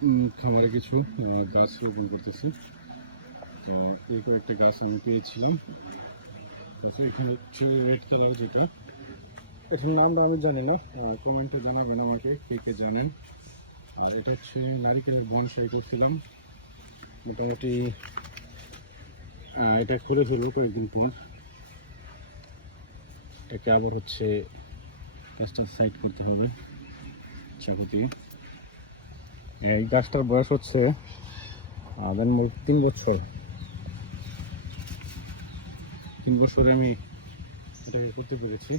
খামারে কিছু গাছ রোপণ করতেছি। এই কয়েকটা গাছ আমি পেয়েছিলাম। তারপরে এখানে হচ্ছে রেড কালার যেটা, এটার নামটা আমি জানি না, কমেন্টে জানাবেন আমাকে কে কে জানেন। আর এটা হচ্ছে নারিকেলের বনসাই করছিলাম, মোটামুটি এটা খুলে ফেলবো কয়েকদিন পর। এটাকে আবার হচ্ছে গাছটা সাইড করতে হবে চাকু দিয়ে। এই গাছটার বয়স হচ্ছে 3 বছর। 3 বছরে আমি এটাকে করতে পেরেছি।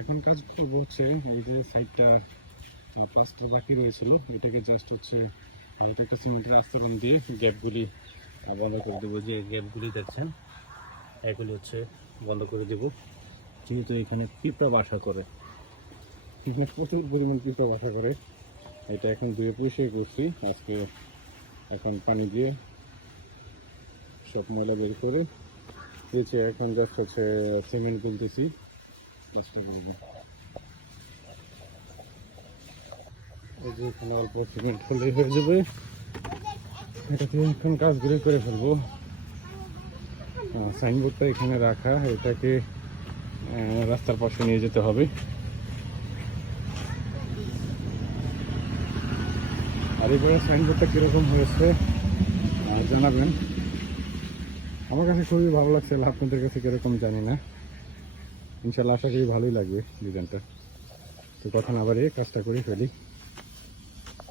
এখন কাজ করবো হচ্ছে এই যে সাইডটা প্লাস্টার বাকি রয়েছিল, এটাকে জাস্ট হচ্ছে এটা একটা সিমেন্টের আস্তরণ দিয়ে গ্যাপগুলি বন্ধ করে দেবো। যে গ্যাপগুলি দেখছেন এগুলি হচ্ছে বন্ধ করে দেব, যেহেতু এখানে পিঁপড়া বাসা করে, এখানে প্রচুর পরিমাণ পিঁপড়া বাসা করে। এটা এখন ধুয়ে পরিষ্কার করছি আজকে। এখন পানি দিয়ে সব ময়লা বের করে দিয়েছি। এখন জাস্ট হচ্ছে সিমেন্ট তুলতেছি কাজটা করবো। এই যে এখানে অল্প সিমেন্ট হলেই হয়ে যাবে। এটাকে এখন কাজগুলো করে ফেলবো। সাইনবোর্ডটা এখানে রাখা, এটাকে রাস্তার পাশে নিয়ে যেতে হবে। আর এবারে সাইনবোর্ডটা কীরকম হয়েছে জানাবেন। আমার কাছে খুবই ভালো লাগছে, আপনাদের কাছে কীরকম জানি না। ইনশাল্লাহ আশা করি ভালোই লাগবে ডিজাইনটা। তো কথা না বাড়িয়ে কাজটা করে ফেলি।